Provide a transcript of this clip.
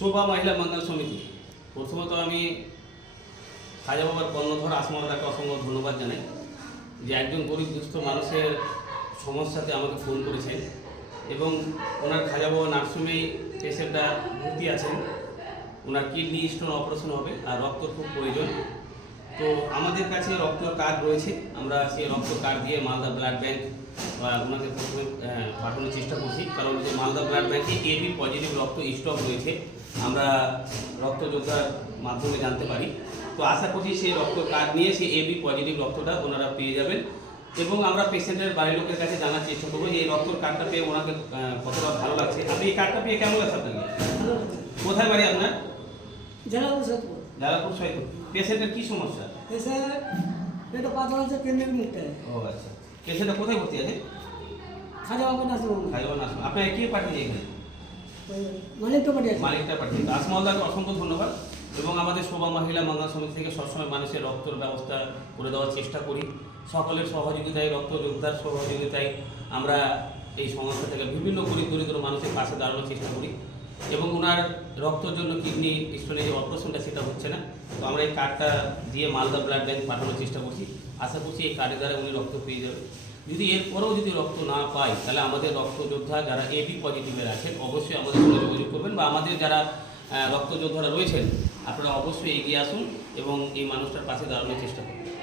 শোভা মহিলা মঙ্গল সমিতি। প্রথমত আমি খাজা বাবার কর্ণধর আসমদাকে অসংখ্য ধন্যবাদ জানাই যে একজন গরিব দুস্থ মানুষের সমস্যাতে আমাকে ফোন করেছেন এবং ওনার খাজা বাবা নার্সিংহোমে পেশেন্টটা ভর্তি আছেন। ওনার কিডনি স্টোন অপারেশন হবে আর রক্ত খুব প্রয়োজন। তো আমাদের কাছে রক্ত কার্ড রয়েছে, আমরা সেই রক্ত কার্ড দিয়ে মালদা ব্লাড ব্যাংক ওনাকে প্রথমে পাঠানোর চেষ্টা করছি, কারণ যে মালদা ব্লাড ব্যাংকে এবি পজিটিভ রক্ত স্টক রয়েছে আমরা রক্ত যোদ্ধার মাধ্যমে জানতে পারি। তো আশা করছি সেই রক্ত কার্ড নিয়ে সেই এবি পজিটিভ রক্তটা ওনারা পেয়ে যাবেন এবং আমরা পেশেন্টের বাড়ির লোকের কাছে জানার চেষ্টা করবো যে এই রক্তর কার্ডটা পেয়ে ওনাকে কতটা ভালো লাগছে। আপনি এই কার্ডটা পেয়ে কেমন লাগছে আপনাকে? কোথায় বাড়ি আপনার? জালালপুর সৈয়দপুর। জালালপুর সৈয়দপুর। পেশেন্টের কী সমস্যা? এটা পাতা হচ্ছে কেন্দ্রের মুখটা। ও আচ্ছা, পেশেন্টটা কোথায় ভর্তি আছে? খাজা বাবা নার্সিংহোম। খাজা বাবা নার্সিংহোম। আপনার কে পাঠিয়েছে এখানে? মালিকটা পাঠিয়েছে। মালিকটা পাঠিয়েছে। আসমাউল্লাহকে অসংখ্য ধন্যবাদ। এবং আমাদের শোভা মহিলা মঙ্গল সমিতি থেকে সবসময় মানুষের রক্তের ব্যবস্থা করে দেওয়ার চেষ্টা করি। সকলের সহযোগিতায়, রক্ত যোদ্ধার সহযোগিতায় আমরা এই সংস্থা থেকে বিভিন্ন গরিব দরিদ্র মানুষের পাশে দাঁড়ানোর চেষ্টা করি এবং ওনার রক্তের জন্য কিডনি স্টোনের যে অপারেশনটা সেটা হচ্ছে না। তো আমরা এই কার্ডটা দিয়ে মালদা ব্লাড ব্যাংক পাঠানোর চেষ্টা করছি। আশা করছি এই কার্ডের দ্বারা উনি রক্ত পেয়ে যাবে। যদি এরপরেও যদি রক্ত না পাই তাহলে আমাদের রক্ত যোদ্ধা যারা এবি পজিটিভের আছেন অবশ্যই আমাদের সঙ্গে যোগাযোগ করবেন, বা আমাদের যারা রক্ত যোদ্ধারা রয়েছেন আপনারা অবশ্যই এগিয়ে আসুন এবং এই মানুষটার পাশে দাঁড়ানোর চেষ্টা করুন।